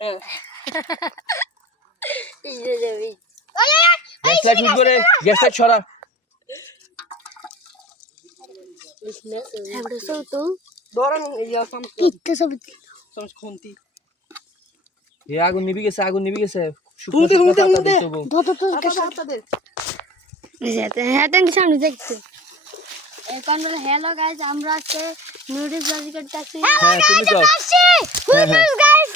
হ্যাঁ ইয়ে যাবি গ্যাস লাইট উঠ করে গ্যাস লাইট ছড়া এবারে সব তো ধরেন এই আসাম কিত্তে সব সমস খুনতি এ আগুন নিভে গেছে হুমতে তো তো হ্যাঁ তুমি সামনে দেখছো এখন বলে হ্যালো গাইস আমরা আজকে নুডলস বাজি করতেছি হ্যাঁ তুমি কও নুডলস গাইস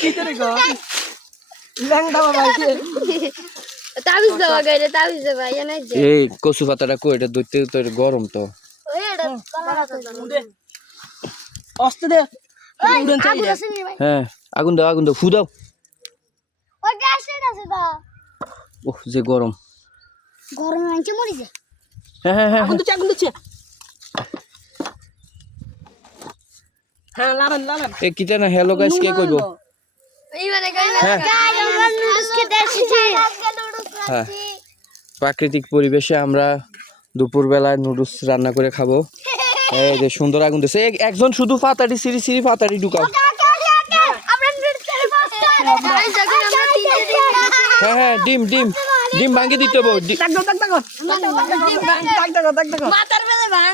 কি করে গো ল্যাংডা বাবা তাবিজ দেওয়া গাইরে তাবিজ দেওয়া এনে যে এই কচু পাতাটা কই এটা দইতে তো গরম তো ওই এটা দে অস্তে দে উড়ন চাই দে হ্যাঁ আগুন দাও ফু দাও ওই গ্যাস আছে দা ওহ যে গরম গরমে মানছে মরি যায় হ্যাঁ আগুন দিচ্ছে হ্যাঁ লাগান এ কিটা না হ্যালো গাইস কে কইবো এইবারে গাইস হ্যাঁ। আমরা নুডলস খেতে এসেছি হ্যাঁ প্রাকৃতিক পরিবেশে আমরা দুপুরবেলায় নুডলস রান্না করে খাবো এই যে সুন্দর আগুন দিছে একজন শুধু পাতাড়ি সিরি পাতাড়ি ঢুকাও আমরা নুডলস খেতে বসছি গাইস এখন আমরা তিনটে হ্যাঁ ডিম ভাঙি দিতে হবে দাগ মাথার বেলে ভাঙ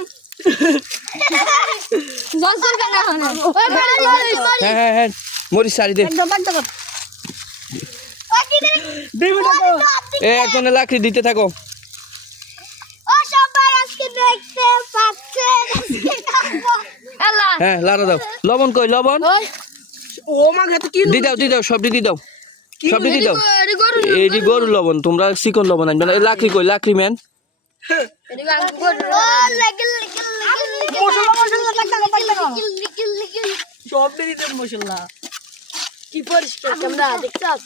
জলসর কেন হনো ওই হ্যাঁ মরি সারি দে এ একজনে লাকড়ি দিতে থাকো ও সবাই আজকে দেখতে পাচ্ছেন আল্লাহ হ্যাঁ লাড়া দাও লবণ কই লবণ ও মা গাতে কি দি দাও সব দি দাও এডি গরু এই গরু লবণ তোমরা চিকন লবণ আনবে না এই লাকড়ি কই লাকড়ি ম্যান এডি গরু ও লাগল মশলা লিকিল লিকিল সব দিতে মশলা কি পরিষ্কার ক্যামেরা দেখছস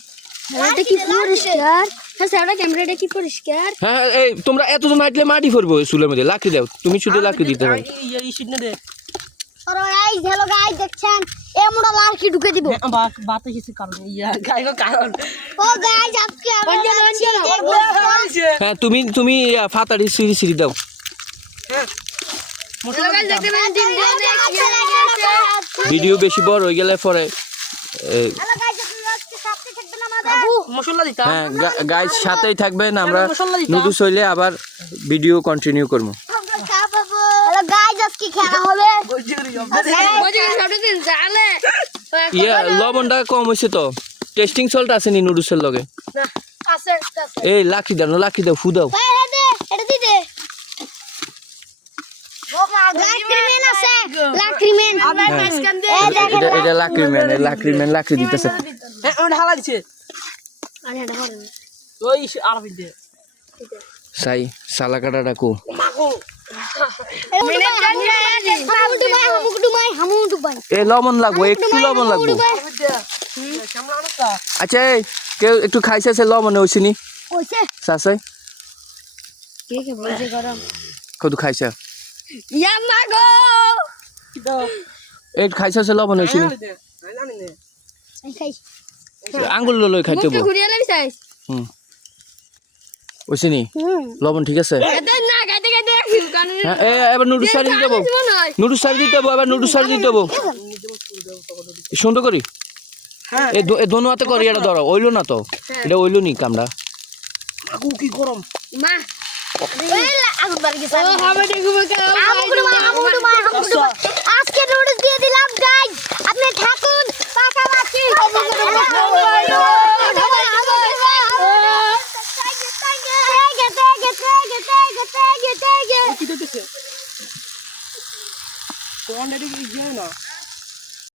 এটা কি পরিষ্কার হ্যাঁ সেটা ক্যামেরাটা কি পরিষ্কার হ্যাঁ এই তোমরা এতজন হাঁটলে মাটি ফরবো চুলের মধ্যে লাকড়ি দাও তুমি শুধু লাকড়ি দিতে হবে এই শিট দে আর গাইস হ্যালো গাইস দেখছেন এমুড়া লাড়কি ঢুকে দিব বাত কিছু কারণ ইয়া গাইগো কারণ ও গাইস আজকে আমরা হ্যাঁ তুমি ফাতাড়ি সিরি দাও হ্যালো গাইস দেখতে পারেন দিন ভিডিও বেশি বড় হয়ে গেলে পরে হ্যালো গাইস আপনারা আজকে সাথে থাকবেন আমাদের মশলা দিতা হ্যাঁ গাইজ সাথেই থাকবেন আমরা মশলা দিতাম। নুডলস হইলে আবার ভিডিও কন্টিনিউ করবো হ্যালো গাইস আজকে খেলা হবে গজরি মজা সব দিন জালে ইয়া লবণটা কম হয়েছে তো টেস্টিং সল্ট আছে নি নুডলসের লগে আছে এই লাকড়ি দাও ফু দাও এটা দি দে ও মা লাকড়িমেন আছে লাকড়িমেন আবার মাঝখান দে এটা লাকড়ি ম্যান লাকড়ি দিতেছে হ্যাঁ ওটা হালা দিছে আরে এটা হবে ওই আরবি দে সাই সালা কাটাটা কো হামুডু ভাই এ লবণ লাগবো একটু লবণ লাগবো সামনে আনতা আচ্ছা এই কেউ একটু খাইছে লবণে হইছিনি কইছে সাসে কে কে বলছে গরম কত খাইছে ইয়া মা গো দাও এই খাইছে লবণ হইছিনি দে জানি নে এই খাই আঙ্গুল লই খাইতে মুখে বো ঘুরিয়ে লাগি চাই হুম হইছিনি লবণ ঠিক আছে এটা না গাইতে গাইতে রাখি কারণ হ্যাঁ এবার নুডলস সারি দিতে হবো নুডলস সারি দিতে হবো এবার নুডলস সারি দিতে হবো সুন্দর করি হ্যাঁ এ দোনো হাতে করি এটা ধরো ওইলো না তো এটা ওইলো নি কামড়া আগু কি গরম মা আগুন বাড়ি গেছে ও হবে দেখব আজকে নুডলস দিয়ে দিলাম গাইস আপনি থাকুন পাকাপাকি কি দিতেছে কোন এদিকে গিয়ে না